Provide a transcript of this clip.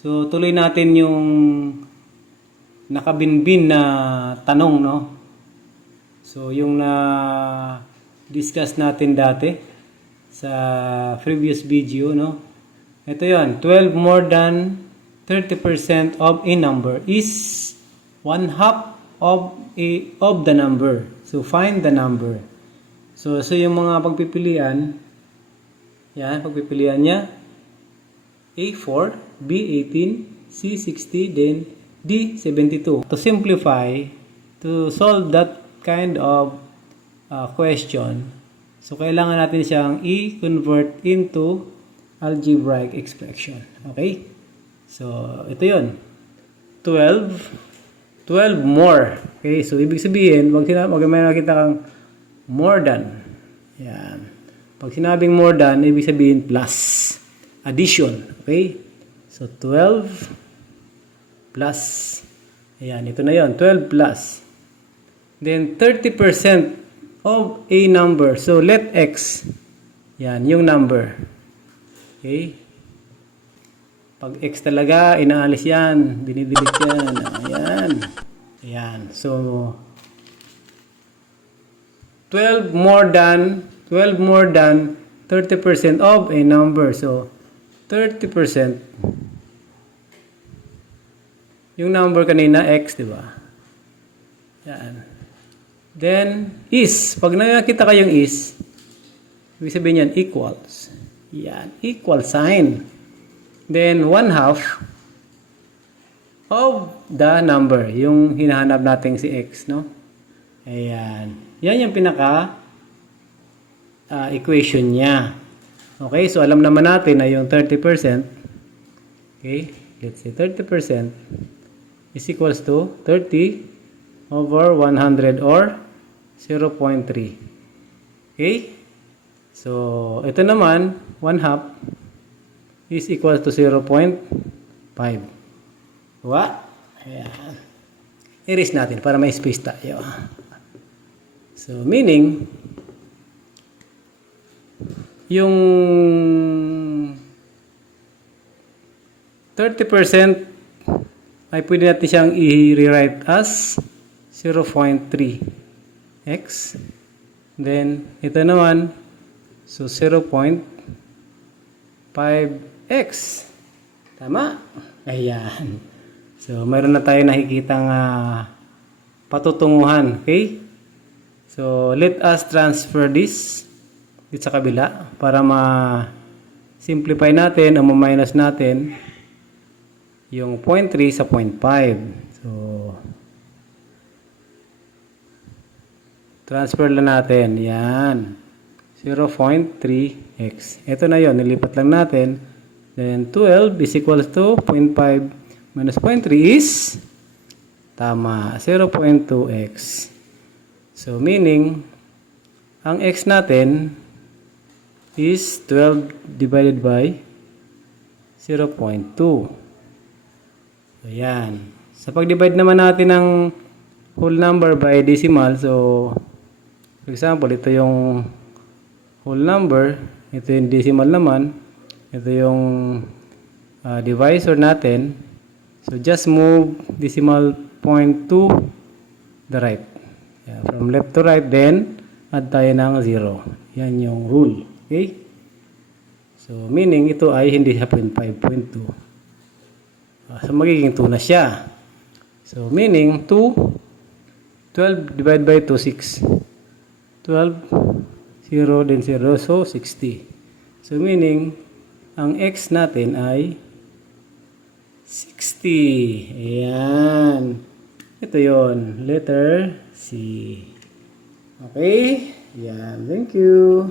So, tuloy natin yung nakabinbin na tanong, no? So, yung na-discuss natin dati sa previous video, no? Ito yon, 12 more than 30% of a number is 1/2 of the number. So, find the number. So yung mga pagpipilian, yan, pagpipilian niya, A4, B18, C60, then D72. To simplify, to solve that kind of question, so kailangan natin siyang i-convert into algebraic expression. Okay? So, ito yun. 12 more. Okay? So, ibig sabihin, wag may nakita kang more than. Yan. Pag sinabing more than, ibig sabihin plus. Addition. Okay? So, 12 plus. Ayan, ito na yon, 12 plus. Then, 30% of a number. So, let x. Yan, yung number. Okay? Pag x talaga, inaalis yan. Dinidelete yan. Ayan. Ayan. So, 12 more than 30% of a number. So, 30%. Yung number kanina, x, di ba? Yan. Then, is. Pag nakita kayong is, ibig sabihin yan, equals. Yan. Equal sign. Then, 1/2 of the number. Yung hinahanap natin si x, no? Ayan. Yan yung pinaka equation niya. Okay, so alam naman natin na yung 30%, okay, let's say 30% is equals to 30 over 100 or 0.3. Okay, so ito naman, 1/2 is equals to 0.5. Diba? Ayan. Erase natin para may space tayo. So, meaning, yung 30% ay pwede natin siyang i-rewrite as 0.3x. Then, ito naman, so 0.5x. Tama? Ayan. So, mayroon na tayo nakikitang patutunguhan. Okay? So, let us transfer this dito sa kabila para ma-simplify natin o ma-minus natin yung 0.3 sa 0.5. So, transfer lang natin. Yan. 0.3x. Ito na yon, nilipat lang natin. Then, 12 is equals to 0.5 minus 0.3 is tama, 0.2x. So, meaning, ang x natin is 12 divided by 0.2. So, yan. Sa pag-divide naman natin ng whole number by decimal, so, for example, ito yung whole number, ito yung decimal naman, ito yung divisor natin. So, just move decimal point to the right. Yeah, from left to right, then add tayo ng 0. Yan yung rule. Okay? So, meaning ito ay hindi siya 0.5, 0.2. So, magiging 2 na siya. So, meaning 12 divided by 2, 6. 12, 0, then 0, so 60. So, meaning, ang x natin ay 60. Ayan. Ito yon, letter C. Okay? Yan. Thank you.